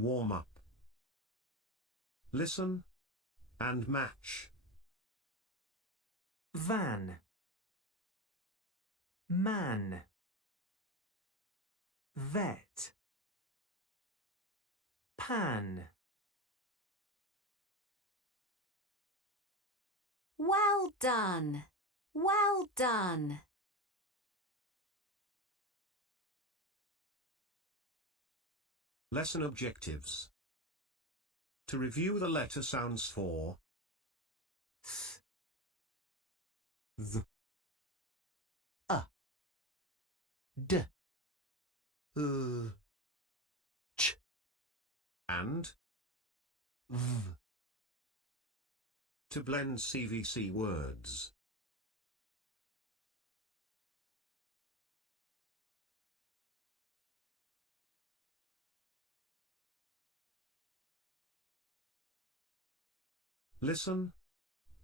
Warm up. Listen and match. Van, man, vet, pan. Well done. Well done. Lesson objectives. To review the letter sounds for Th, th, d, ch, and v. to blend CVC words. Listen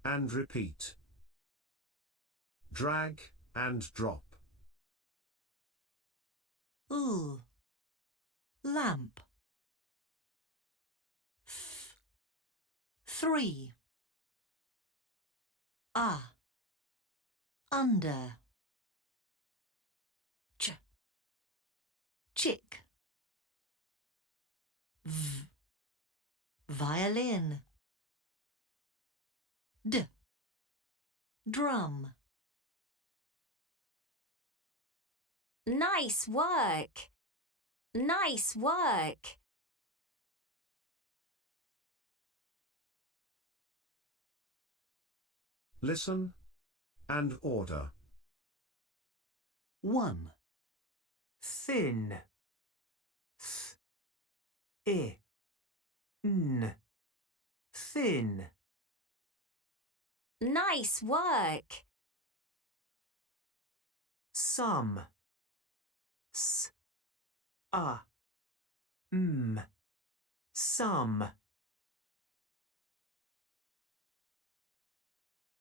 and repeat. Drag and drop. Lamp. 3. Under. Chick. Violin. Drum. Nice work. Nice work. Listen and order. 1. Thin, thin. Nice work. Some, some.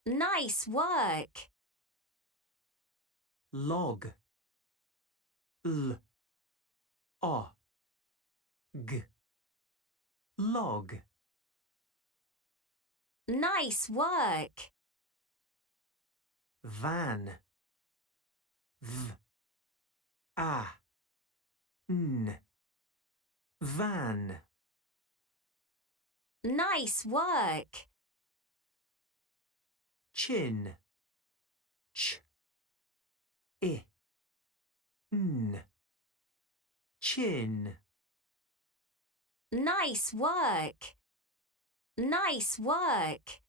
Nice work. Log, log. Nice work. Van, van. Nice work. Chin, chin. Nice work. Nice work.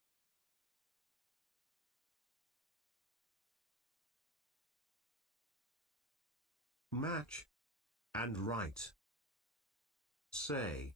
Match and write. Say.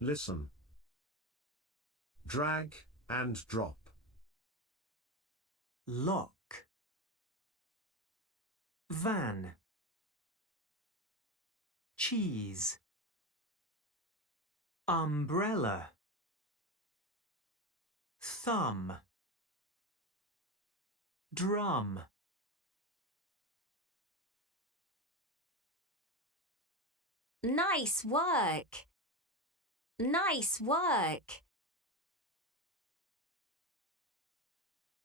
Listen. Drag and drop. Lock. Van. Cheese. Umbrella. Thumb. Drum. Nice work. Nice work.